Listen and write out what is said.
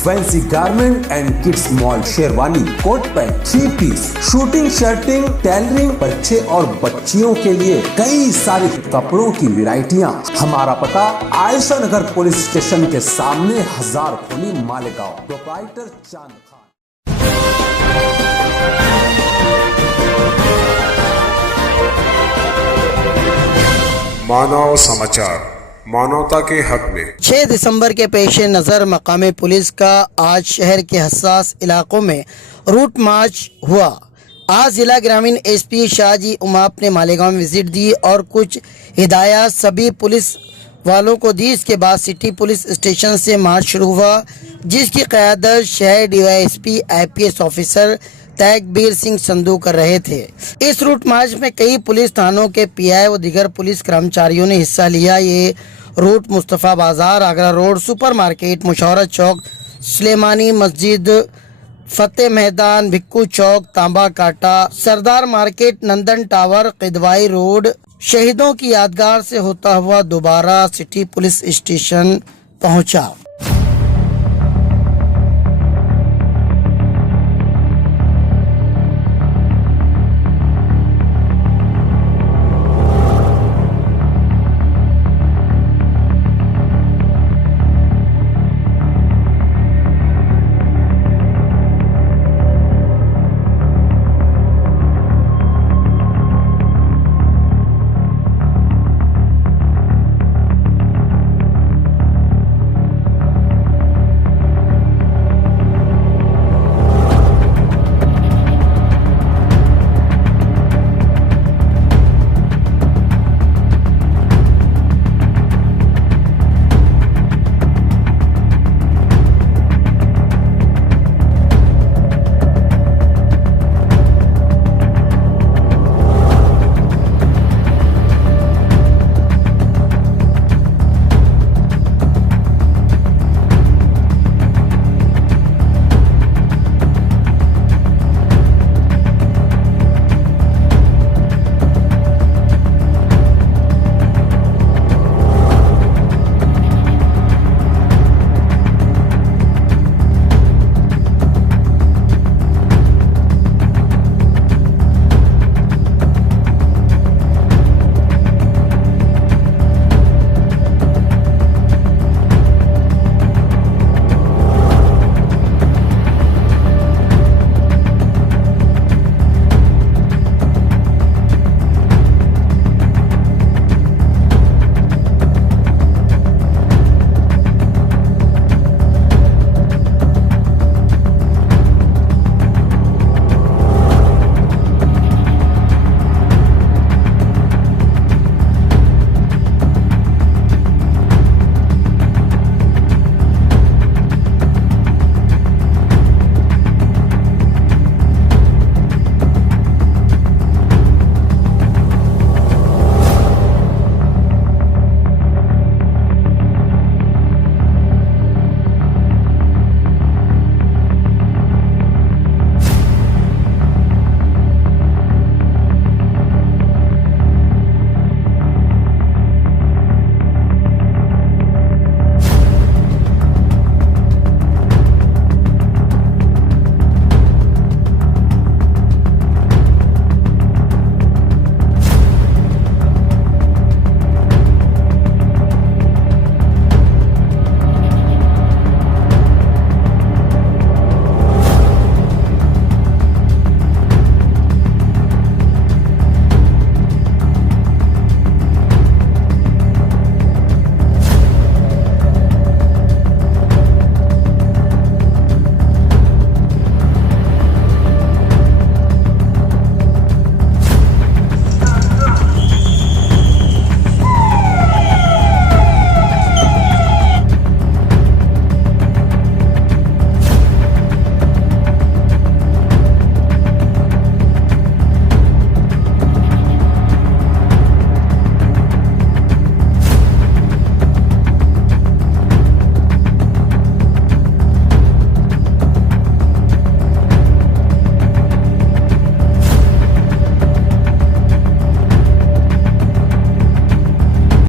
Fancy garment and kids mall, sherwani, coat pant, 3 piece, suiting, shirting, tailoring, बच्चे और बच्चियों के लिए कई सारे कपड़ों की वैरायटियां। हमारा पता आयशा नगर पुलिस स्टेशन के सामने, हजार खोली, मालेगांव। प्रोप्राइटर चांद खान। मानव समाचार, मानवता के हक में। 6 दिसंबर के पेश नज़र मकामी पुलिस का आज शहर के हसास इलाकों में रूट मार्च हुआ। आज जिला ग्रामीण एसपी शाहजी उमाप ने मालेगांव में विजिट दी और कुछ हिदायत सभी पुलिस वालों को दी। इसके बाद सिटी पुलिस स्टेशन से मार्च शुरू हुआ, जिसकी क़यादत शहर DYSP IPS officer Taigbir Singh Sandhu कर रहे थे। इस रूट मार्च में कई पुलिस थानों के PI व दीगर पुलिस कर्मचारियों ने हिस्सा लिया। ये रूट मुस्तफ़ा बाजार, आगरा रोड, सुपर मार्केट, मुशौरत चौक, सुलेमानी मस्जिद, फतेह मैदान, भिक्कू चौक, तांबा काटा, सरदार मार्केट, नंदन टावर, किदवाई रोड, शहीदों की यादगार से होता हुआ दोबारा सिटी पुलिस स्टेशन पहुंचा।